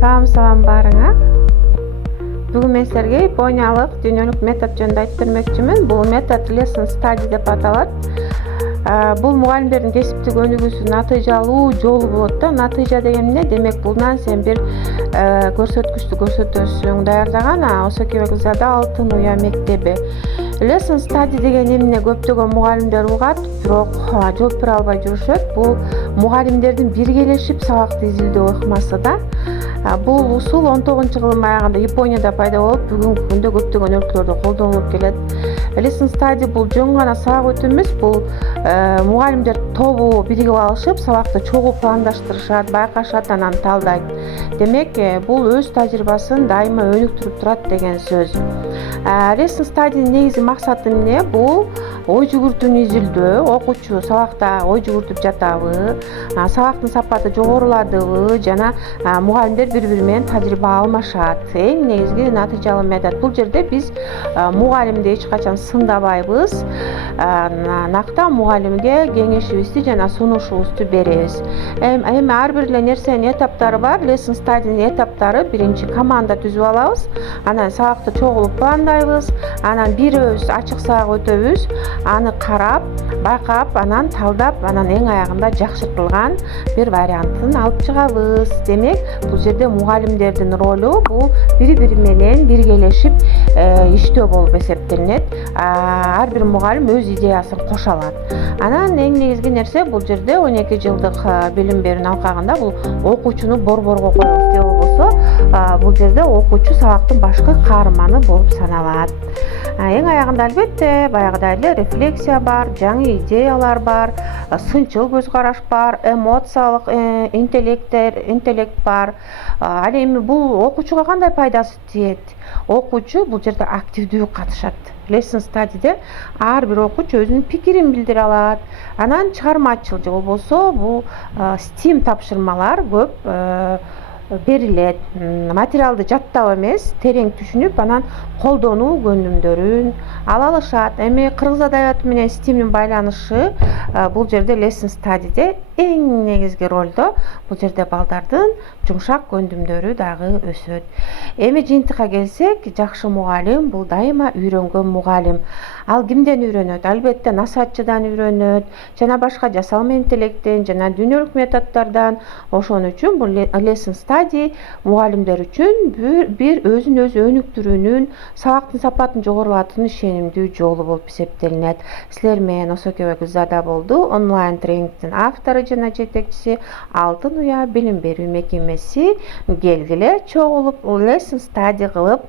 Салам барыңа. Бүгін мен сіздерге япониялық дүйнөлүк метод жөнүндө айтып бермекчимин. Бул метод lesson study деп аталат. Бул мугалимдердин кесиптик өнүгүүсүнүн натыйжалуу жолу болот да. Натыйжа деген эмне? Демек булдан сен бир көрсөткүчтү көрсөтөсүң. Даярдаган Осокебекзада Алтын Уя мектеби. Lesson study деген эмне көптөгөн мугалимдер угат, бирок жооп бере албай жүрүшөт. Бул мугалимдердин биргелешип сабакты изилдөө ыкмасы да. Бул усул 19-кылым аягында Японияда пайда болуп, бүгүнкү күндө көптөгөн өлкөлөрдө колдонулуп келет. Lesson study бул жөн гана сабак өтүү эмес, бул мугалимдер тобу биригип алышып, сабакты чогуу пландаштырышат, байкашат, анан талдайт. Демек, бул өз тажрыйбасын дайыма өнүктүрүп турат деген сөз. Lesson study'нин негизги максаты эмне? Бул ой жүгүртүүнү изилдөө. Окуучу сабакта ой жүгүртүп жатабы, сабактын сапаты жогоруладыбы жана мугалимдер бири-бири менен тажрыйба алмашат. Эң негизги натыйжалуу метод. Бул жерде биз мугалимди эч качан сындабайбыз. Накта мугалимге кеңешибизди жана сунушубузду беребиз. Эми ар бир эле нерсенин этаптары бар. Lesson study'нин этаптары: биринчи команда түзүп алабыз, анан сабакты чогулуп пландайбыз, анан бирөөбүз ачык сабак өтөбүз, аны карап, байкап, анан талдап, анан эң аягында жакшыртылган бир вариантын алып чыгабыз. Демек, бул жерде мугалимдердин ролу бул бири-бири менен биргелешип иштөө болуп эсептелинет. Ар бир мугалим өз идеясын кошо алат. Анан эң негизги нерсе бул жерде 12 жылдык билим берүүнүн алкагында бул окуучуну борборго коебуз же болбосо бул жерде окуучу сабактын башкы каарманы болуп саналат. Эң аягында албетте баягыдай эле рефлексия бар, жаңы идеялар бар, сынчыл көз караш бар, эмоциялык интеллект бар. Ал эми бул окуучуга кандай пайдасы тиет? Окуучу бул жерде активдүү катышат. Lesson study'де ар бир окуучу өзүнүн пикирин билдире алат. Анан чыгармачыл же болбосо бул STEAM тапшырмалар көп берилет. Материалды жаттап эмес, терең түшүнүп, анан колдонуу көндүмдөрүн ала алышат. Эми кыргыз адабияты менен STEAM'дин байланышы бул жерде lesson study'де эң негизги ролдо. Бул жерде балдардын жумшак көндүмдөрү дагы өсөт. Эми жыйынтыкка келсек, жакшы мугалим бул дайыма үйрөнгөн мугалим. Ал кимден үйрөнөт? Албетте насаатчыдан үйрөнөт, жана башка жасалма интеллекттен, жана дүйнөлүк методдордон. Ошон үчүн бул lesson study мугалимдер үчүн бир өзүн өзү өнүктүрүүнүн, сабактын сапатын жогорулатуунун ишенимдүү жолу болуп эсептелинет. Силер менен Осокебекзада болду. Онлайн тренингдин автору жана жетекчиси Алтын Уя билим берүү мекемеси. Келгиле чогулуп lesson study кылып